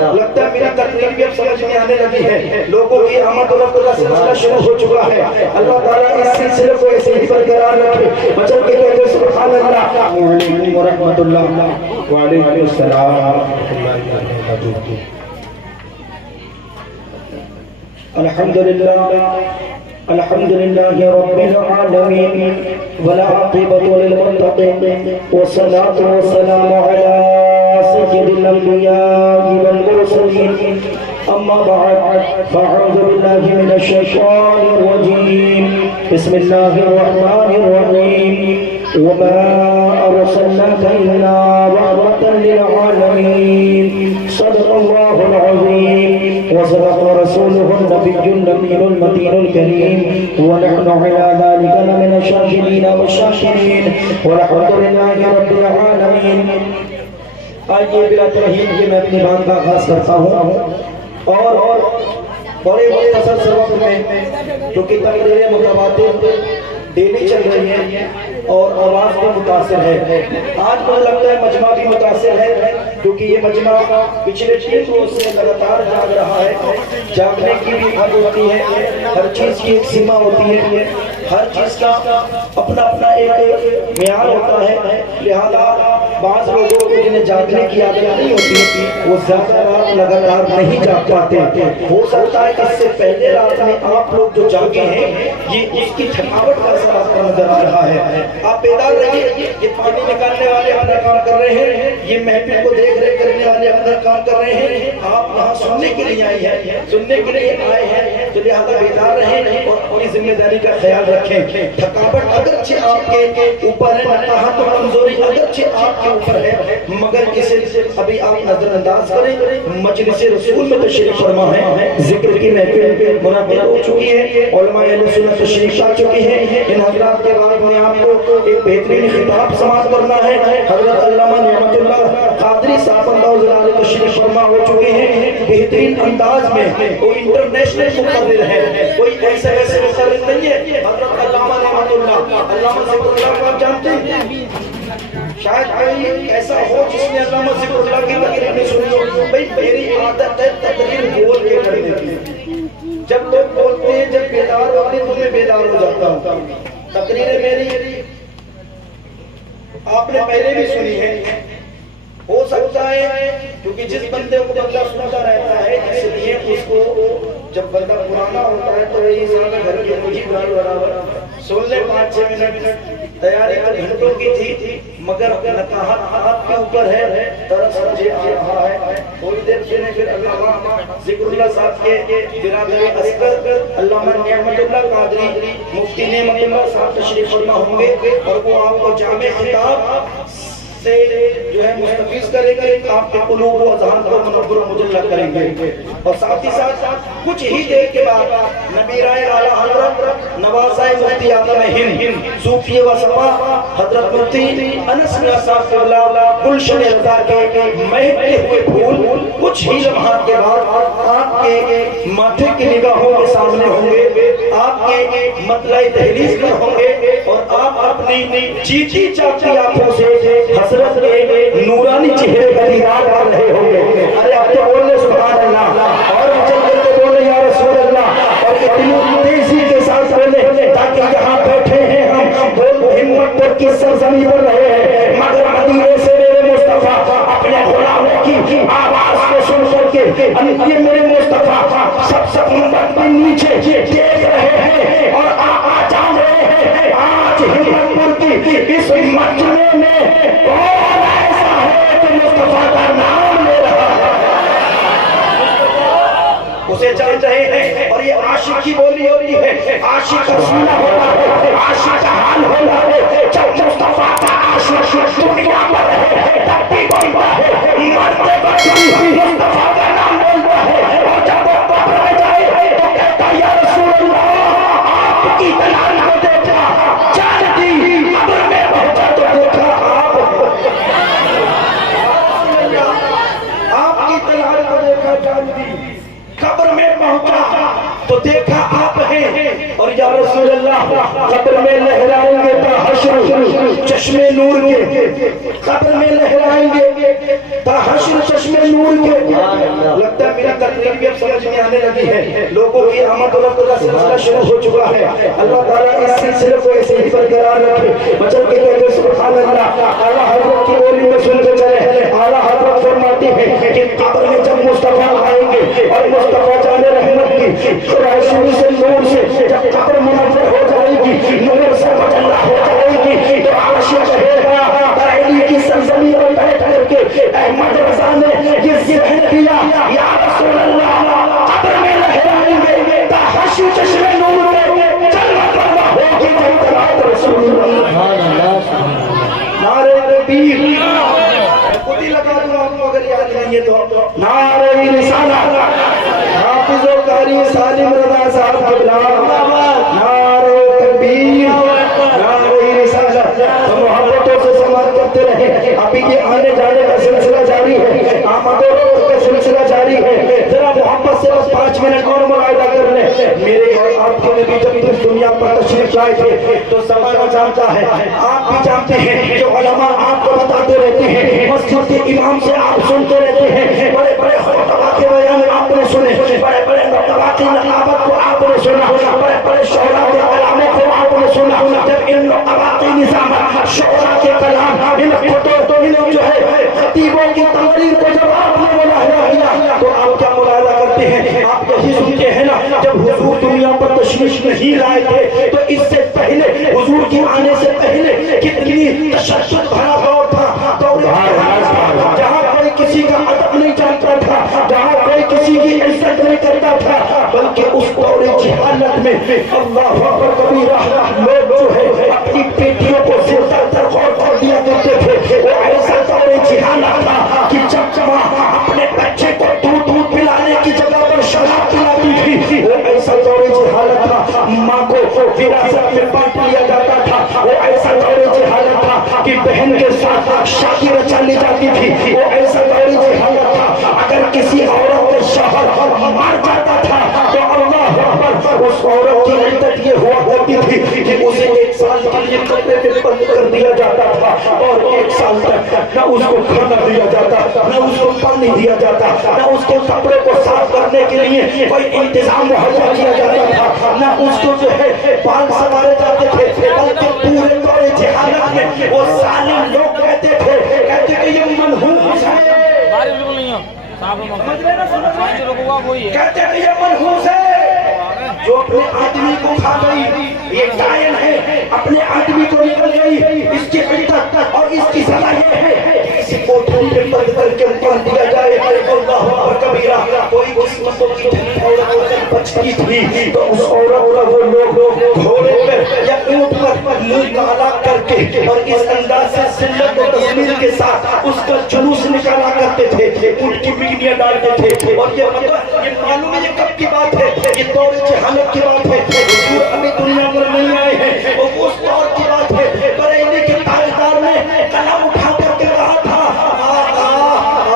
لگتا ہے میری تقریر بھی اب سمجھ میں آنے لگی ہے، لوگوں کی آمد و رفت کا سلسلہ شروع ہو چکا ہے۔ اللہ تعالیٰ اس سلسلے کو ایسے ہی برقرار رکھے، بچوں کے کہتے ہیں سبحان اللہ۔ وعلیکم ورحمۃ اللہ۔ وعلیکم السلام ورحمۃ اللہ وبرکاتہ۔ الحمد لله رب العالمين والعاقبة للمتقين والصلاة والسلام على سيد الأنبياء والمرسلين أما بعد فأعوذ بالله من الشيطان الرجيم بسم الله الرحمن الرحيم وما أرسلناك إلا رحمة للعالمين صدق الله العظيم وصدق رسوله النبي الأمين المتين الكريم ونحن على ذلك لمن الشاهدين والشاكرين والحمد لله رب العالمين۔ آئیے بلا ترہیم کہ میں اپنی بات کا آغاز کرتا ہوں اور بڑے مختصر سے وقت میں جو کہ تقریریں متواتر ڈیلی چل رہی ہیں اور آواز بھی متاثر ہے۔ آج مجھے لگتا ہے مجمع بھی متاثر ہے کیونکہ یہ مجمع پچھلے 3 روز سے لگاتار جاگ رہا ہے۔ جاگنے کی بھی حد ہوتی ہے، ہر چیز کی ایک سیما ہوتی ہے، ہر چیز کا اپنا اپنا ایک معیار ہوتا ہے، لہذا بعض لوگوں کو جنہیں جاگنے کی عادت نہیں ہوتی وہ زیادہ رات لگاتار نہیں جاگ پاتے۔ ہو سکتا ہے کہ اس سے پہلے رات میں آپ لوگ جو جاگے ہیں یہ اس کی تھکاوٹ کا اثر آپ کو نظر آ رہا ہے۔ آپ بیدار رہیے، یہ پانی نکالنے والے اپنا کام کر رہے ہیں، یہ محفل کو دیکھ ریکھ کرنے والے اپنا کام کر رہے ہیں، آپ یہاں سننے کے لیے آئے ہیں، سننے کے لیے آئے ہیں، تو لہذا بیدار رہیں اور اپنی ذمہ داری کا خیال رکھیں۔ تھکاوٹ اگرچہ آپ کے اوپر ہے، نقاہت و کمزوری اگرچہ آپ کے اوپر ہے، مگر اسے ابھی آپ نظر انداز کریں۔ مجلس رسول میں تشریف فرما ہے، ذکر کی محفل منعقد ہو چکی ہے، علماء اہل سنت تشریف لا چکے ہیں۔ ان حضرات کے بعد میں آپ کو ایک بہترین خطاب سماعت کرنا ہے۔ حضرت علامہ نعمت اللہ قادری صاحب اللہ تشریف فرما ہو چکے ہیں، بہترین انداز میں۔ کوئی انٹرنیشنل مقرر ہے، کوئی ایسے مقرر نہیں ہے۔ حضرت علامہ نعمت اللہ، علامہ ذکر اللہ کو آپ جانتے ہیں؟ شاید کوئی ایسا ہو جس نے علامہ ذکر اللہ کی تقریر نہیں سنی ہو۔ بھئی میری عادت ہے تقریر بول کے کرنے کی، جب لوگ بولتے ہیں جب بیدار ہوتے ہیں تو میں بیدار ہو جاتا ہوں۔ تقریریں میری آپ نے پہلے بھی سنی ہے، ہو سکتا ہے کیونکہ جس بندے کو بندہ سنتا رہتا ہے اس لیے اس کو جب بندہ پرانا ہوتا ہے تو یہ سارا گھر کے مجھے برابر سن لے 5-6 منٹ۔ تیاری تو گھنٹوں کی تھی مگر نقاہت آپ کے اوپر ہے، طرف مجھے آ رہا ہے۔ تھوڑی دیر سنے پھر علامہ ذکر اللہ صاحب کے برادر اصغر علامہ نعمت اللہ قادری مفتی نعمت اللہ صاحب تشریف فرما ہوں گے اور وہ آپ کو جامع خطاب سے جو ہے مستفیض کریں گے، آپ کے قلوب و اذہان کو منور و مجلہ کریں گے۔ اور ساتھ ہی ساتھ کچھ ہی دیر کے بعد نبی رائے اعلیٰ حضرت نوازۂ مفتی اعظم ہند صوفی و صفا حضرت مفتی انس میاں صاحب قبلہ گلشن رضا کے مہکتے ہوئے پھول کچھ ہی لمحات کے بعد آپ کے ماتھے کی نگاہوں کے سامنے ہوں گے، آپ کے مطلع دہلیز پر ہوں گے اور آپ اپنی چیچی چاچی آنکھوں سے حضرت کے نورانی چہرے کا دیدار کر رہے ہوں گے۔ ارے اب تو بولنے سبحان اللہ، اور چل کر کے بولنے یا رسول اللہ، اور اتنی تیزی کے ساتھ بولنے تاکہ یہاں بیٹھے ہیں ہم بول ہمت پر کی سرزمین پر رہے ہیں، مگر مدینے سے میرے مصطفیٰ اپنے غلاموں کی آواز کو سن کر کے یہ میرے مصطفیٰ سب امت کے نیچے دیکھ رہے ہیں اور آ جان رہے ہیں۔ آج ہمت پر کی اس مجمع میں کون ایسا ہے کہ مصطفیٰ کا نام لے رہا ہے، اسے جان رہے ہیں۔ اور یہ عاشق کی بولی ہوتی ہے، عاشق کا سینہ ہوتا ہے، عاشق کا حال ہوتا ہے۔ جب مصطفیٰ کا عاشق دنیا پر رہے تب بھی بولتا ہے، مرتے وقت بھی مصطفیٰ کا نام بولتا ہے، اور جب وہ قبر میں جائے تو کہتا ہے یا رسول اللہ آپ کی دلال کو دیکھا جان دی، قبر میں پہنچا تو دیکھا آپ کی دلال کو دیکھا جان دی، قبر میں پہنچا تو دیکھا آپ ہیں، اور یا رسول اللہ قبر میں لہرائیں گے تا حشر چشمے نور کے، قبر میں لہرائیں گے تا حشر چشمے نور کے، لگتا ہے میری تقریر بھی اب سمجھ میں آنے لگی ہے. لوگوں کی آمد و رفت کا سلسلہ شروع ہو چکا ہے. اللہ تعالیٰ اس سلسلے کو ایسے ہی برقرار رکھے. مچل کے کہتے ہیں سبحان اللہ. اعلیٰ حضرت کی بولی میں سن کے چلے. اعلیٰ حضرت فرماتے ہیں کہ قبر میں جب مصطفیٰ آئیں گے اور مصطفیٰ جان رحمت کی قرائشی سے نور سے جب قبر منور ہو جائے گی, نور سے مجلہ ہو جائے گی, تو عاشق کہے گا بریلی کی سرزمین پر بیٹھ کر کے احمد رضا نے یہ ذکر کیا, یا رسول اللہ قبر میں لہرائیں گے تاحشی چشم نور میں جلوہ کرنا ہوگی جب طلعت رسول اللہ. نعرہ تکبیر. خود ہی لگا دوں آپ کو اگر یاد نہیں ہے تو. نعرہ رسالہ حافظ و قاری سالم رضا صاحب کے بلاد. نعرہ تکبیر. نعرہ رسالہ. ہم محبتوں سے سماعت کرتے رہے. ابھی یہ آنے جانے کا سلسلہ جاری ہے, آمد و رفت کا سلسلہ جاری ہے. ذرا محبت سے بس 5 منٹ اور ملاحظہ کر لیں. میرے اور آپ کے نبی جب اس دنیا پر تشریف لائے تھے تو زمانہ جانتا ہے, آپ بھی جانتے ہیں, جو علماء آپ کو بتاتے رہتے ہیں, مسجد کے امام سے آپ سنتے رہتے ہیں, بڑے بڑے خطبہ کے بیان آپ نے سنے, بڑے بڑے خطبہ کی نقابت کو آپ نے سنا, بڑے بڑے شعراء کے کلاموں کو آپ نے سنا. جب ان نقابہ کی نظام شعراء کے کلام ان جو ہے خطیبوں کی تقریر کو جب آپ نے ملاحظہ کیا تو آپ کیا ملاحظہ کرتے ہیں؟ آپ یہی سنتے ہیں نا, جب حضور دنیا پر تشریف نہیں لائے تھے تو اس سے پہلے حضور کے آنے سے پہلے کتنی تشدد بھرا دور تھا, جہاں کوئی کسی کا ادب نہیں جانتا تھا, جہاں کوئی کسی کی عزت نہیں کرتا تھا, بلکہ اس دور جہالت میں اللہ اکبر کبیرہ لوگ جو ہے اپنی بیٹیوں کو زندہ ترخور کر دیا کرتے تھے. وہ ایسا دور جہالت تھا کہ جب ماں اپنے بچے کو دودھ پلانے کی جگہ پر شراب پلاتی تھی, وہ ایسا دور جہالت تھا. ماں کو وراثت میں بانٹ لیا جاتا تھا. وہ ایسا دور جہالت تھا کہ بہن کے ساتھ شادی رچا لی جاتی تھی. وہ ایسا دور جہالت تھا اگر کسی عورت کے شوہر مار جاتا تھا تو اللہ اکبر اس عورت کی عدت یہ ہوا ہوتی تھی کہ اسے 1 سال کے لیے کپڑے پہ بند کر دیا جاتا تھا, اور 1 سال تک نہ اس کو کھانا دیا جاتا, نہ اس کو پانی دیا جاتا, نہ اس کے کپڑے کو صاف کرنے کے لیے کوئی انتظام مہیا کیا جاتا تھا, نہ اس کو جو ہے بال سنوارے جاتے تھے, بلکہ پورے دور جہالت میں وہ ظالم لوگ کہتے تھے کہ یہ منحوس ہے, کہتے ہیں یہ منحوس ہے جو اپنے آدمی کو کھا گئی, یہ ڈائن ہے اپنے آدمی کو نکل گئی. اس کی عدت اور اس کی سزا یہ ہے کہ کسی کو دھوپ میں بند کر کے مار دیا جائے. اللہ اکبر کبیرہ. کوئی قسمتوں کی عورت بچتی تھی تو اس عورت کا وہ لوگ گھوڑے پر یا اونٹ پر منہ کالا کر کے اور اس انداز سے ذلت و تذلیل کے ساتھ اس کا جلوس نکالا کرتے تھے, اونٹ کی بگڑیاں ڈالتے تھے. اور یہ معلوم ہے یہ کب کی بات ہے, یہ دور جہالت کی بات ہے. حضور ابھی دنیا پر نہیں آئے ہیں, وہ اس دور کی بات ہے. بریلی کے تاجدار نے قلم اٹھا کر کے کہا تھا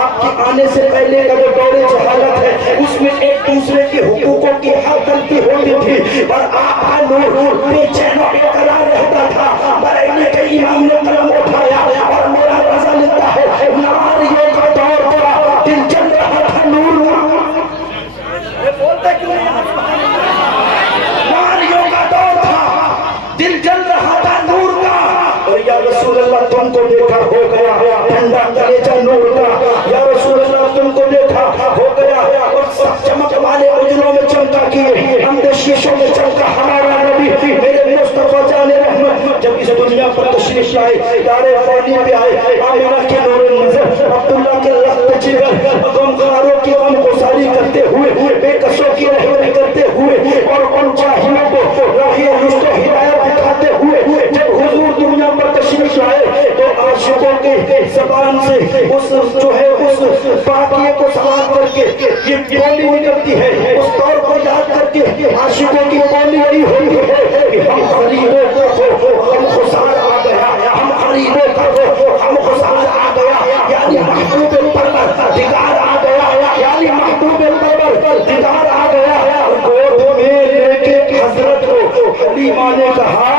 آپ کے آنے سے پہلے کا جو دور جہالت ہے اس میں ایک دوسرے کے حقوقوں کی حق غلطی ہوتی تھی, پر آپ کا نور بے چین و بے قرار رہتا تھا. بریلی کے امام نے قلم اٹھایا اور میرا رضا لکھتا ہے ناریوں کا دور تھا, دل جل رہا تھا نور. بولتا کیوں نہیں, ناریوں کا دور تھا, دل جل رہا تھا نور کا. اور یا رسول اللہ تم کو دیکھا ہو گیا ٹھنڈا کلیجہ نور کا. یا رسول اللہ تم کو دیکھا ہو گیا اور سب چمک والے اجلوں میں چمکا کیے, ہم نے شیشوں میں چمکا ہمارا نبی میرے مصطفیٰ جان رحمت. جب اس دنیا پر تشریف لائے دار فانی پہ آئے, آمینہ کے نور نظر, عبداللہ کے رخت جگر, غمخواروں کی غمگساری کرتے ہوئے, بے کسوں کی رحمت کرتے ہوئے اور ان جاہلوں کو راہ رشت و ہدایت دکھاتے ہوئے جب حضور دنیا پر تشریف لائے تو عاشقوں کے زبان سے اس جو ہے اس باقیے کو سوال کر کے یہ بولی نکلتی ہے. اس دور کو یاد کر کے عاشقوں کی بولی یہی ہوتی ہے کہ ہم غریبوں کو ہم خسار آ گیا, ہم غریبوں کو ہم خسار آ گیا, یعنی محبوب پروردگار آ گیا, یعنی محبوب پروردگار آ گیا. گود میں لے کے حضرت کو حلیمہ نے کہا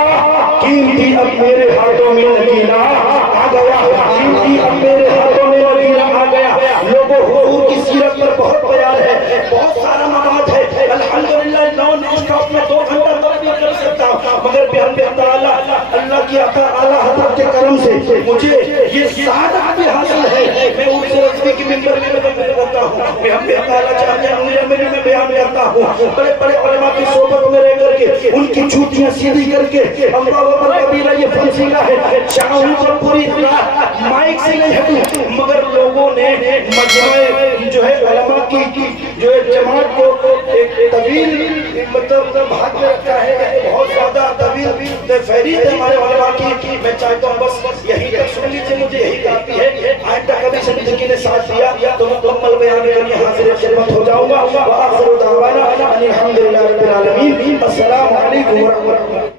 قیمتی اب میرے ہاتھوں میں نگینا آ گیا, قیمتی اب میرے ہاتھوں میں نگینا آ گیا. لوگوں حضور کی سیرت پر بہت ٹی وی کی ممبر میں کرتا ہوں، میں ہم نے تعالیٰ چاہتے ہیں میں بیان کرتا ہوں، بڑے بڑے علماء کی صحبت میں رہ کر کے ان کی جھوٹیاں سیدھی کر کے اللہ اکبر کبیرہ یہ فلسفہ ہے، چاہوں پر پوری مائک سے نہیں ہٹوں، مگر لوگوں نے مجمع جو ہے علماء کی جو ہے جماعت کو ایک طویل مطلب ہاتھ میں رکھا ہے، بہت زیادہ طویل فہرست ہے ہمارے علماء کی، میں چاہتا ہوں بس یہی تک سن لیجیے، مجھے یہی کافی ہے، آئندہ کبھی زندگی نے ساتھ دیا تو مکمل بیان کرنے حاضر خدمت ہو جاؤں گا، وآخر دعوانا الحمدللہ رب العالمین، السلام علیکم ورحمۃ اللہ۔